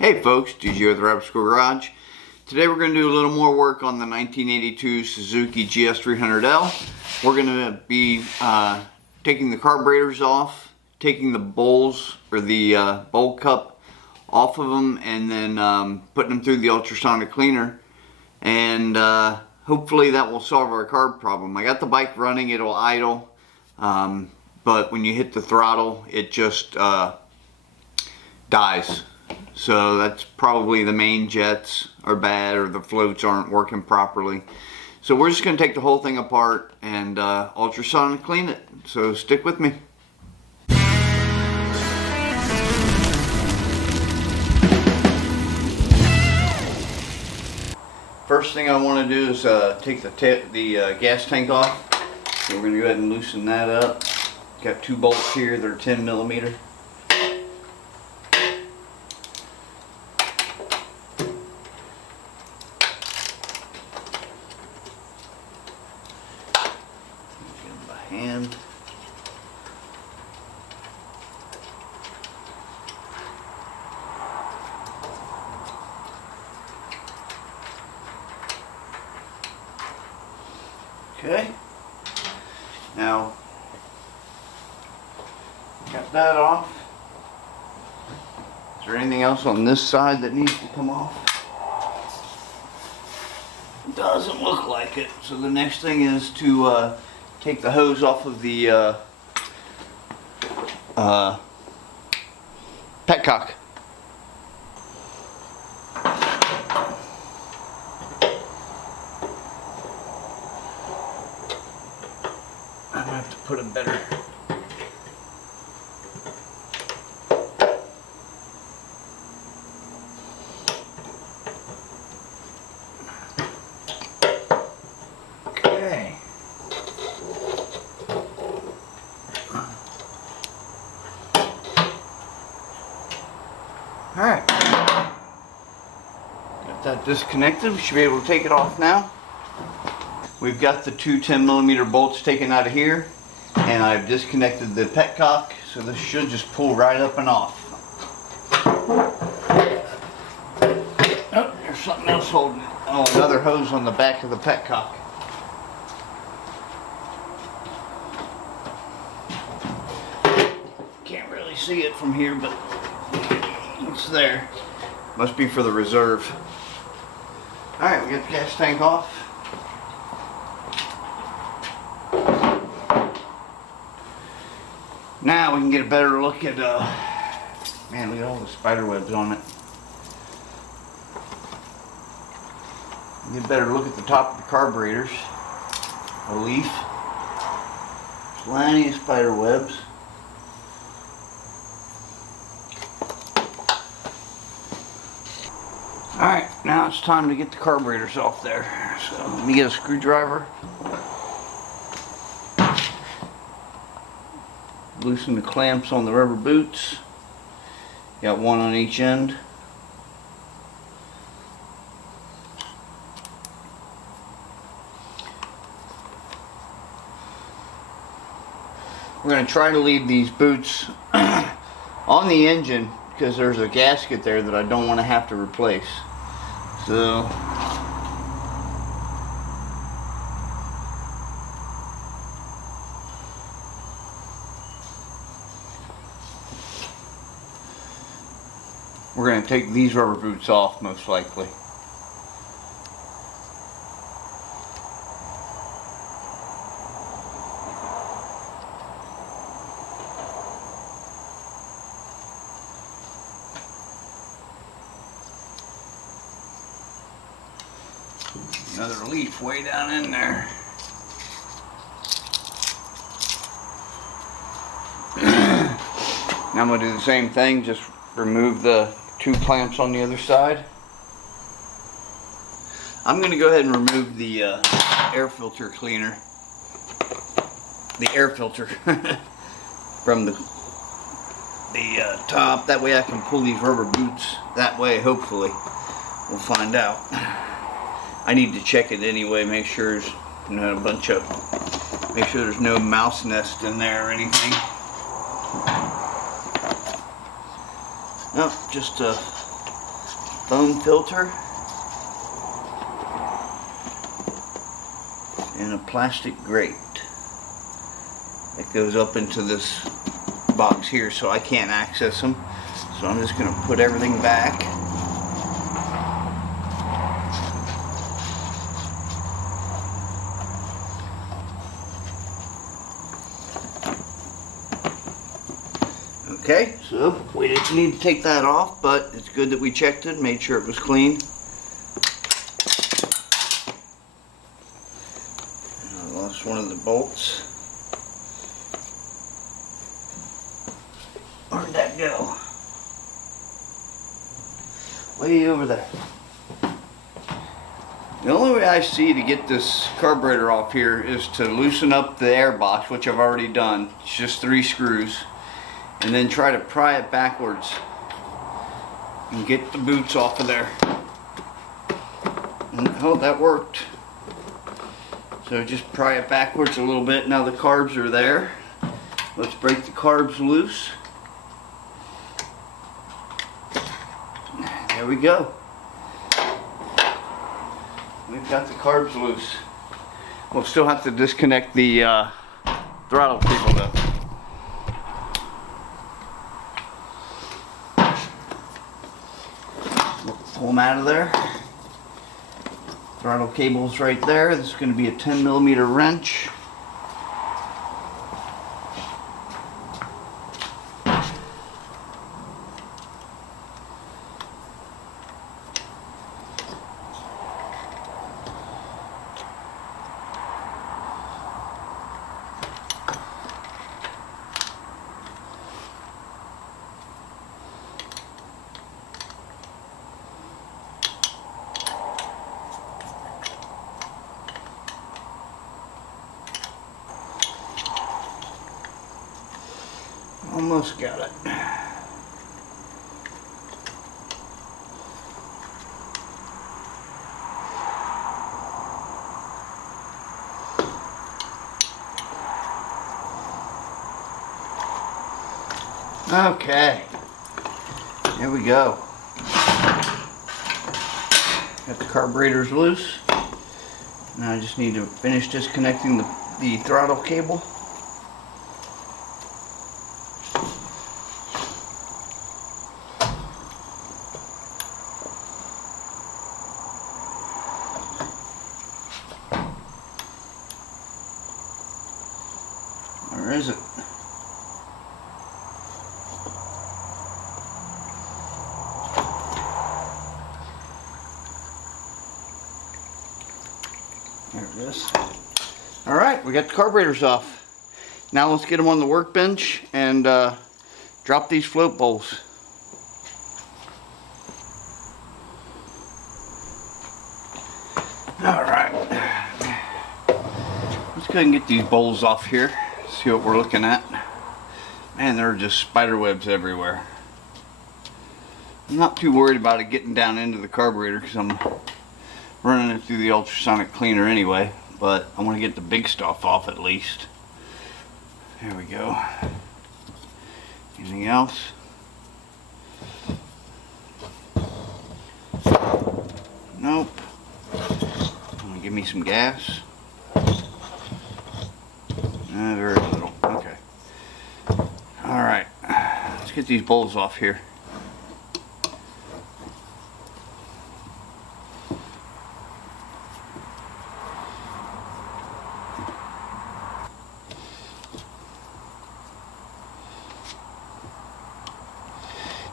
Hey folks, GG with the rabidsquirrelgarage. Today we're going to do a little more work on the 1982 Suzuki GS300L. We're going to be taking the carburetors off, taking the bowls or the bowl cup off of them, and then putting them through the ultrasonic cleaner, and hopefully that will solve our carb problem. I got the bike running, it'll idle, but when you hit the throttle it just dies. So that's probably the main jets are bad or the floats aren't working properly. So we're just going to take the whole thing apart and ultrasonic clean it. So stick with me. First thing I want to do is take the gas tank off. So we're going to go ahead and loosen that up. Got two bolts here that are 10 millimeter. Hand. Okay. Now, got that off. Is there anything else on this side that needs to come off? Doesn't look like it. So the next thing is to take the hose off of the petcock. I'm gonna have to put a better. Okay. Alright, got that disconnected. We should be able to take it off now. We've got the two 10 millimeter bolts taken out of here, and I've disconnected the petcock, so this should just pull right up and off. Oh, there's something else holding it. Oh, another hose on the back of the petcock. Can't really see it from here, but it's there. Must be for the reserve. Alright, we got the gas tank off. Now we can get a better look at, man, look at all the spider webs on it. Get a better look at the top of the carburetors. A leaf. Plenty of spider webs. Alright, now it's time to get the carburetors off there. So let me get a screwdriver. Loosen the clamps on the rubber boots. Got one on each end. We're going to try to leave these boots on the engine because there's a gasket there that I don't want to have to replace. So we're going to take these rubber boots off most likely. Another leaf way down in there. Now I'm going to do the same thing, just remove the two clamps on the other side. I'm going to go ahead and remove the air filter cleaner. The air filter from the top. That way I can pull these rubber boots that way, hopefully. We'll find out. I need to check it anyway, make sure there's make sure there's no mouse nest in there or anything. No, just foam filter and a plastic grate that goes up into this box here, so I can't access them. So I'm just going to put everything back. Okay, so we didn't need to take that off, but it's good that we checked it, made sure it was clean. I lost one of the bolts. Where'd that go? Way over there. The only way I see to get this carburetor off here is to loosen up the air box, which I've already done. It's just 3 screws. And then try to pry it backwards and get the boots off of there. And, oh, that worked. So just pry it backwards a little bit. Now the carbs are there. Let's break the carbs loose. There we go. We've got the carbs loose. We'll still have to disconnect the throttle cable though. Pull them out of there. Throttle cable's right there. This is going to be a 10mm wrench. Almost got it. Okay, here we go. Got the carburetors loose. Now I just need to finish disconnecting the throttle cable. Where is it? There it is. Alright, we got the carburetors off. Now let's get them on the workbench and drop these float bowls. Alright. Let's go ahead and get these bowls off here. See what we're looking at. Man, there are just spider webs everywhere. I'm not too worried about it getting down into the carburetor because I'm running it through the ultrasonic cleaner anyway, but I want to get the big stuff off at least. There we go. Anything else? Nope. Give me some gas. Very little. Okay. Alright. Let's get these bowls off here.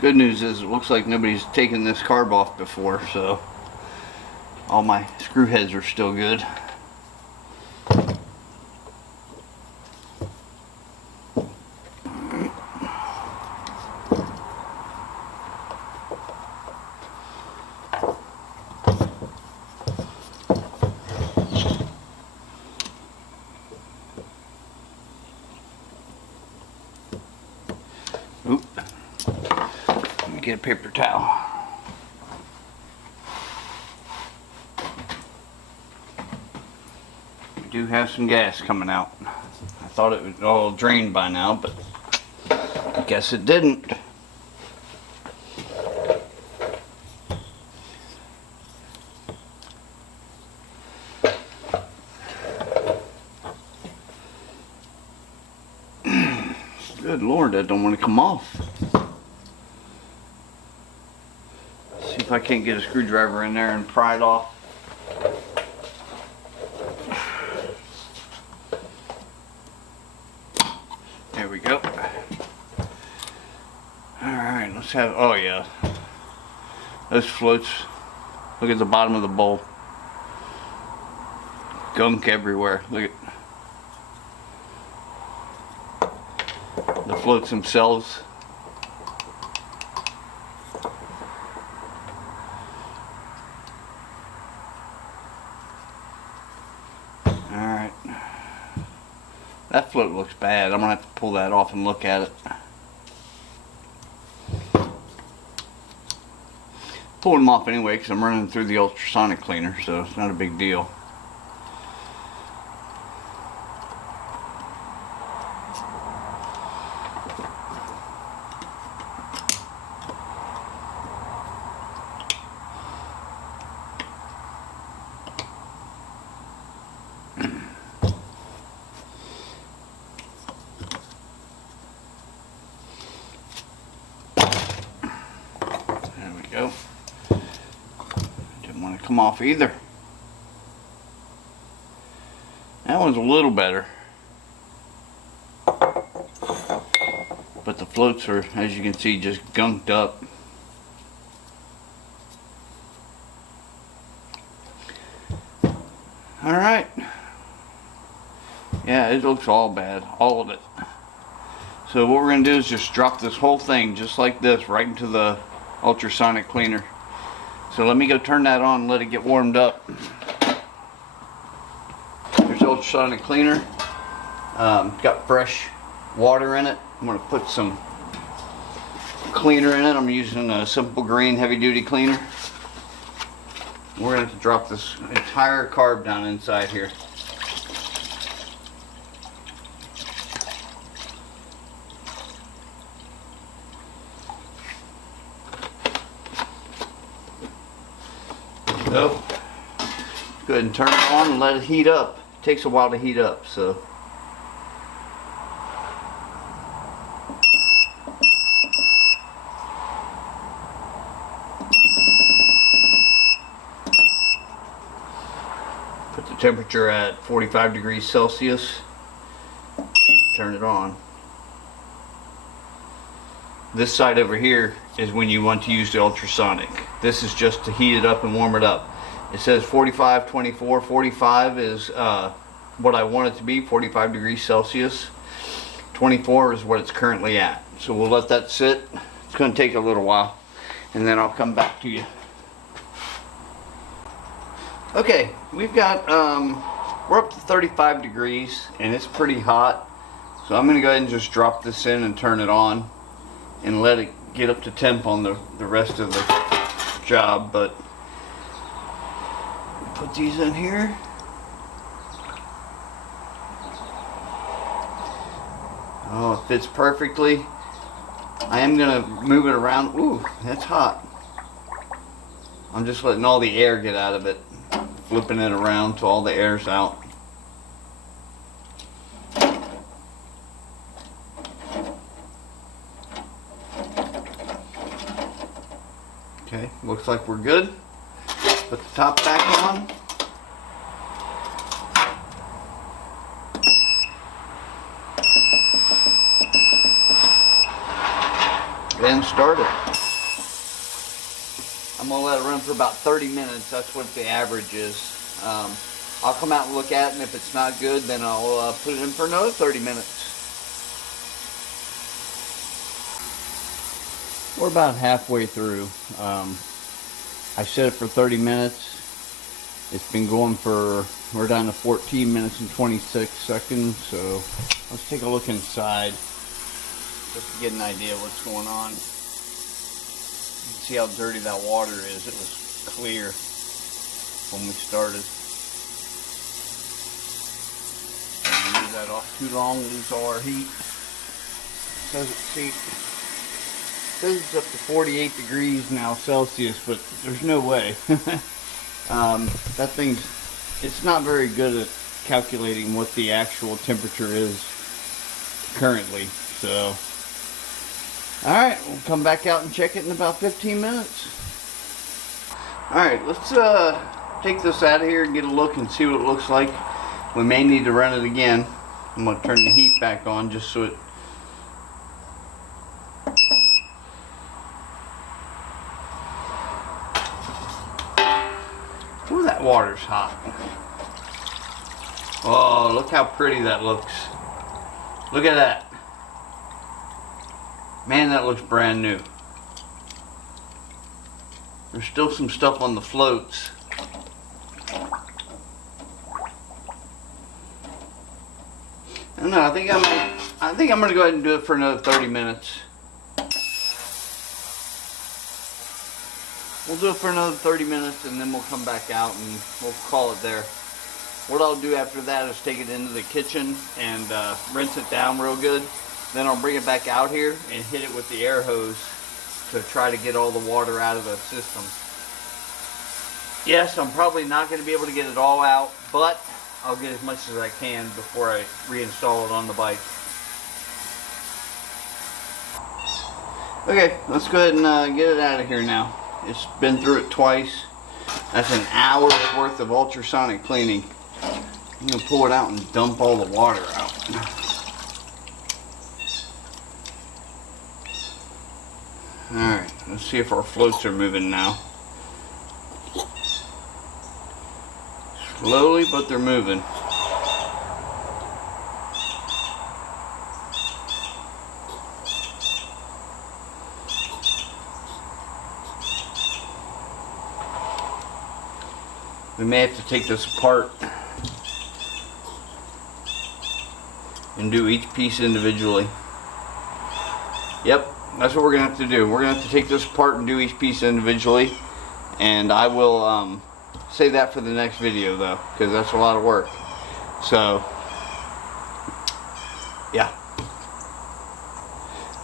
Good news is it looks like nobody's taken this carb off before, so all my screw heads are still good. Oop. Let me get a paper towel. We do have some gas coming out. I thought it was all drained by now, but I guess it didn't. that don't want to come off. See if I can't get a screwdriver in there and pry it off. There we go. Alright, let's have, oh yeah. Those floats, look at the bottom of the bowl. Gunk everywhere, look at the floats themselves. Alright. That float looks bad. I'm going to have to pull that off and look at it. Pulling them off anyway because I'm running through the ultrasonic cleaner, so it's not a big deal. There we go. Didn't want to come off either. That one's a little better. But the floats are, as you can see, just gunked up. Alright. Yeah, it looks all bad. All of it. So what we're going to do is just drop this whole thing just like this right into the ultrasonic cleaner. So let me go turn that on and let it get warmed up. There's the ultrasonic cleaner. Got fresh water in it. I'm going to put some cleaner in it. I'm using a Simple Green heavy duty cleaner. We're going to have to drop this entire carb down inside here. So, go ahead and turn it on and let it heat up. It takes a while to heat up, so. Put the temperature at 45 degrees Celsius. Turn it on. This side over here is when you want to use the ultrasonic. This is just to heat it up and warm it up. It says 45, 24. 45 is what I want it to be, 45 degrees Celsius. 24 is what it's currently at. So we'll let that sit. It's going to take a little while, and then I'll come back to you. Okay, we've got, we're up to 35 degrees, and it's pretty hot. So I'm going to go ahead and just drop this in and turn it on and let it get up to temp on the rest of the job. But put these in here. Oh, it fits perfectly. I am gonna move it around. Ooh, that's hot. I'm just letting all the air get out of it, flipping it around till all the air's out. Okay, looks like we're good. Put the top back on. And start it. I'm going to let it run for about 30 minutes. That's what the average is. I'll come out and look at it, and if it's not good, then I'll put it in for another 30 minutes. We're about halfway through. I set it for 30 minutes. It's been going for, we're down to 14 minutes and 26 seconds. So let's take a look inside just to get an idea of what's going on. You can see how dirty that water is. It was clear when we started. Don't leave that off too long, lose all our heat. It says it's up to 48 degrees now Celsius, but there's no way. That thing's, it's not very good at calculating what the actual temperature is currently. So Alright, we'll come back out and check it in about 15 minutes. Alright, let's take this out of here and get a look and see what it looks like. We may need to run it again. I'm going to turn the heat back on just so it... Ooh, that water's hot. Oh, look how pretty that looks. Look at that. Man, that looks brand new. There's still some stuff on the floats. I don't know, I think I'm gonna go ahead and do it for another 30 minutes. We'll do it for another 30 minutes and then we'll come back out and we'll call it there. What I'll do after that is take it into the kitchen and rinse it down real good. Then I'll bring it back out here and hit it with the air hose to try to get all the water out of the system. Yes, I'm probably not going to be able to get it all out, but I'll get as much as I can before I reinstall it on the bike. Okay, let's go ahead and get it out of here now. It's been through it twice. That's an hour's worth of ultrasonic cleaning. I'm going to pull it out and dump all the water out. Alright, let's see if our floats are moving now. Slowly, but they're moving. We may have to take this apart and do each piece individually. Yep, that's what we're going to have to do. We're going to have to take this apart and do each piece individually. And I will save that for the next video though, because that's a lot of work. So, yeah.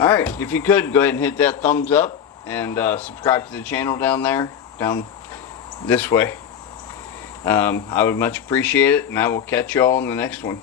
Alright, if you could, go ahead and hit that thumbs up and subscribe to the channel down there, down this way. I would much appreciate it, and I will catch you all in the next one.